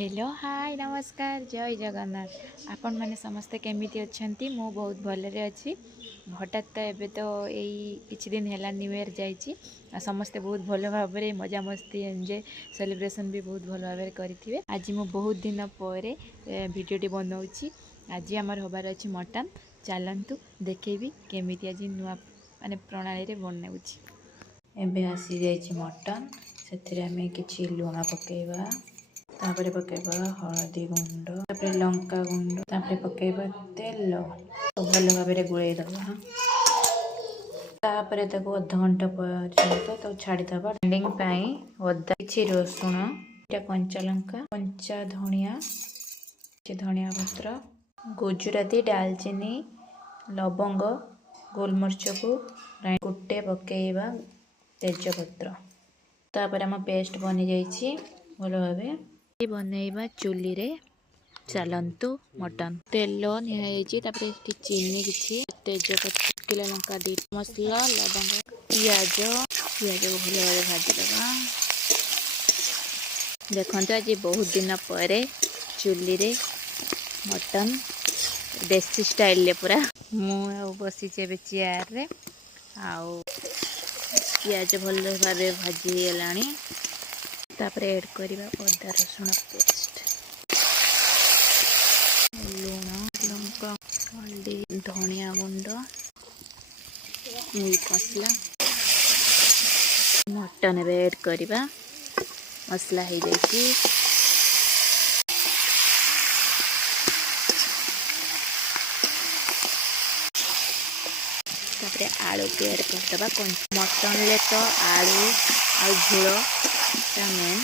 Hello hi नमस्कार जय जगन्नाथ आपण मैंने समस्ते केमिति अच्छंती मु बहुत भलरे अच्छी हठात तो एबे तो यही किछि दिन हैला न्यू ईयर जाइछि आ समस्ते बहुत भल भाव में मजा मस्ती एंजॉय सेलिब्रेशन भी बहुत भल भाव करिथिबे। आज मु बहुत दिन पर वीडियोटी बनाउछि। आज हमर होबार अछि मटन। चलंतु देखेबी केमिति आज नुआ माने प्रणाली रे बनाउछि। एबे आसी जाइछि मटन सेथिरे हमें किछि लुण पकेइबा तापरे पकेबा हळदी गुंड तापरे लंका गुंड तापरे पकेबा तेल भल भाव गोलई दबा तापरे ताको अध घंटा पर्यंत तो छाड़ी दबा ग्राइंडिंग पई अदा किछि रसुण एटा कंचा लंका कंचा धनिया किछि धनिया पत्र गुजराती दालचीनी लवंग गोलमरिच को कुटे पकेबा तेजपत्र तापर हम पेस्ट बनी जाइछि भल भावे बनैबा चुली रे। चलंतु मटन तेल निहाइछि तापर चीनी किछि तेजपत्र किला लंका दी मसला लवंग पियाज को भल भावे भाजी दबा। देखंतु आज बहुत दिन पर चुली रे मटन देसी स्टाइल ले पूरा मु बसी चेयर रे आउ पियाज भल भावे भाजी गलानी तापर ऐड करिबा अदा रसुण पेस्ट लूण लंका हल्दी धनिया गुंड मीट मसला मटन एबे ऐड करिबा मसला हो जाइछि तापर आलू के ऐड करदबा मटन ले तो आलू आ झोल मेन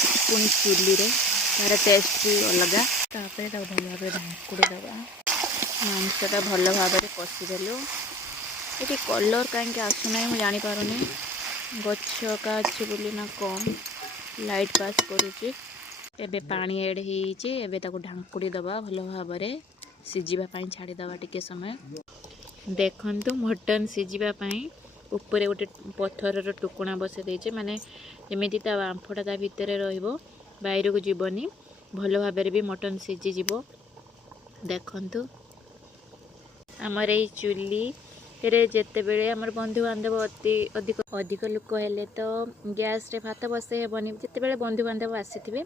पुणी चुली रे तार टेस्ट भी अलग तापर भल भाव ढांकुड़ी दबा मांसटा भल भाव कषिदेलु ये कलर कहीं आसुना मुझे जानीपारुनी गच्छका अच्छे बोली ना कम लाइट पास करुच्ची एबे पानी एड हो ढांकुड़ी दबा भल भाव सिझापी छाड़ीदबा टिके समय देखंतु मटन सिझापी ऊपर गोटे पत्थर टुकुणा बसई देचे माने जमीती बांफटा ता भितर रहिबो बाहर को जीवनी भल भाव भी मटन सिझी जीवो। देखंतु आमर ये चुली रे जेते बेले आमर बंधु बांधव अधिक अधिक लोक हेले तो गैस रे भात बसई हेबनी जेते बेले बंधु बांधव आसीथिबे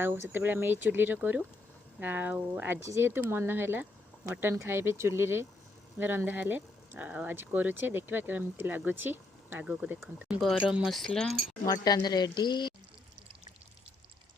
आउ सेते बेले हम ये चुली रे करू आउ आज जेहेतु मन हैला मटन खाइबे चुली रे रंधा हेले आज करुचे देखा केमती लगुच आग को देखते गरम मसला मटन रेडी